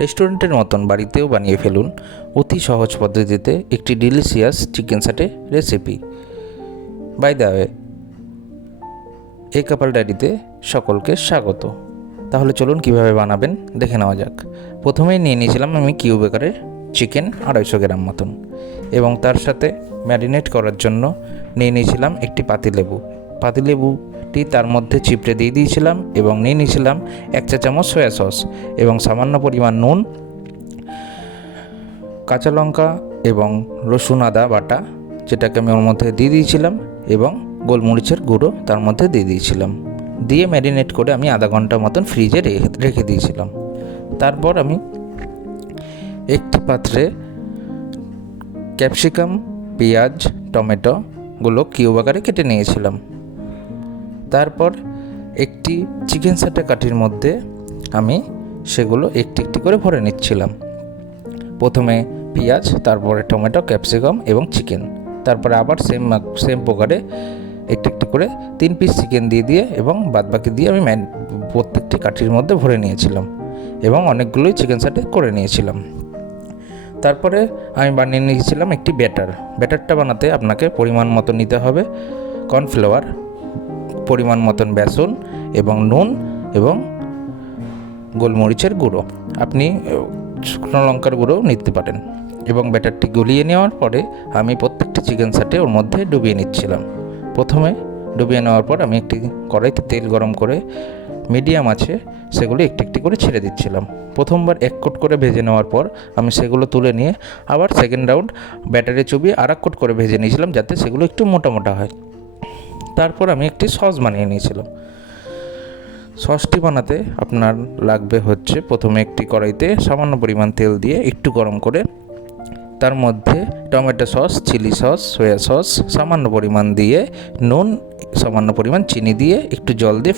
রেস্টুরেন্টের মতন বাড়িতেও বানিয়ে ফেলুন অতি সহজ পদ্ধতিতে একটি delicious chicken satay recipe. By the way, a couple ডায়েরিতে সকলকে স্বাগত। তাহলে চলুন কিভাবে বানাবেন দেখে নেওয়া যাক। প্রথমেই নিয়ে নিয়েছিলাম আমি কিউব আকারে চিকেন 250 গ্রাম মতন, এবং তার সাথে ম্যারিনেট করার জন্য নিয়ে নিয়েছিলাম একটি পাতিলেবুটি তার মধ্যে চিপড়ে দিয়ে দিয়েছিলাম, এবং নিয়ে নিয়েছিলাম 1 চা চামচ সয়া সস এবং সামান্য পরিমাণ নুন, কাঁচা লঙ্কা এবং রসুন আদা বাটা যেটাকে আমি ওর মধ্যে দিয়ে দিয়েছিলাম, এবং গোলমরিচের গুঁড়ো তার মধ্যে দিয়ে দিয়েছিলাম। দিয়ে ম্যারিনেট করে আমি আধা ঘন্টা মতন ফ্রিজে রেখে দিয়েছিলাম। তারপর আমি একটি পাত্রে ক্যাপসিকাম, পেঁয়াজ, টমেটোগুলো কিউব আকারে কেটে নিয়েছিলাম। তারপর একটি চিকেন স্যাটে কাঠির মধ্যে আমি সেগুলো একটি একটি করে ভরে নিচ্ছিলাম। প্রথমে পেঁয়াজ, তারপরে টমেটো, ক্যাপসিকাম এবং চিকেন, তারপরে আবার সেম প্রকারে একটি একটি করে 3 পিস চিকেন দিয়ে এবং বাদবাকি দিয়ে আমি প্রত্যেকটি কাঠির মধ্যে ভরে নিয়েছিলাম এবং অনেকগুলোই চিকেন স্যাটে করে নিয়েছিলাম। তারপরে আমি বানিয়ে নিয়েছিলাম একটি ব্যাটারটা বানাতে আপনাকে পরিমাণ মতো নিতে হবে কর্নফ্লাওয়ার, পরিমাণ মতন বেসন এবং নুন এবং গোলমরিচের গুঁড়ো, আপনি শুকনো লঙ্কার গুঁড়োও নিতে পারেন। এবং ব্যাটারটি গলিয়ে নেওয়ার পরে আমি প্রত্যেকটি চিকেন স্যাটে ওর মধ্যে ডুবিয়ে নিচ্ছিলাম। প্রথমে ডুবিয়ে নেওয়ার পর আমি একটি কড়াইতে তেল গরম করে মিডিয়াম আছে সেগুলো একটি একটি করে ছেড়ে দিচ্ছিলাম। প্রথমবার 1 কোট করে ভেজে নেওয়ার পর আমি সেগুলো তুলে নিয়ে আবার সেকেন্ড রাউন্ড ব্যাটারে চুবিয়ে আর 1 কোট করে ভেজে নিয়েছিলাম, যাতে সেগুলো একটু মোটা মোটা হয়। তারপর আমি একটি সস বানিয়ে নিয়েছিলাম। সসটি বানাতে আপনার লাগবে হচ্ছে, প্রথমে একটি কড়াইতে সামান্য পরিমাণ তেল দিয়ে একটু গরম করে তার মধ্যে tomato sauce, chilli sauce, soya sauce সামান্য পরিমাণ দিয়ে, নুন, সামান্য পরিমাণ চিনি দিয়ে একটু জল দিয়ে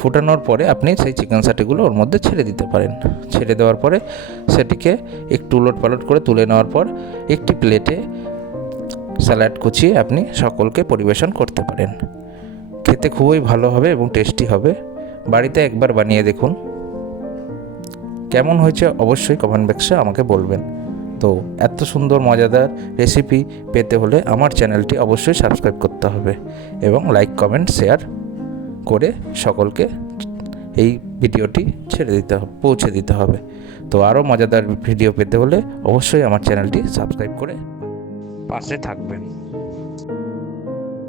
ফুটানোর পরে আপনি সেই চিকেন স্যাটিগুলো ওর মধ্যে ছেড়ে দিতে পারেন। ছেড়ে দেওয়ার পরে সেটিকে একটু উলটপালট করে তুলে নেওয়ার পর একটি প্লেটে স্যালাড কুচিয়ে আপনি সকলকে পরিবেশন করতে পারেন। খেতে খুবই ভালো হবে এবং টেস্টি হবে। বাড়িতে একবার বানিয়ে দেখুন, কেমন হয়েছে অবশ্যই কমেন্ট বক্সে আমাকে বলবেন। তো এত সুন্দর মজাদার রেসিপি পেতে হলে আমার চ্যানেলটি অবশ্যই সাবস্ক্রাইব করতে হবে এবং লাইক, কমেন্ট, শেয়ার করে সকলকে এই ভিডিওটি পৌঁছে দিতে হবে। তো আরও মজাদার ভিডিও পেতে হলে অবশ্যই আমার চ্যানেলটি সাবস্ক্রাইব করে পাশে থাকবেন।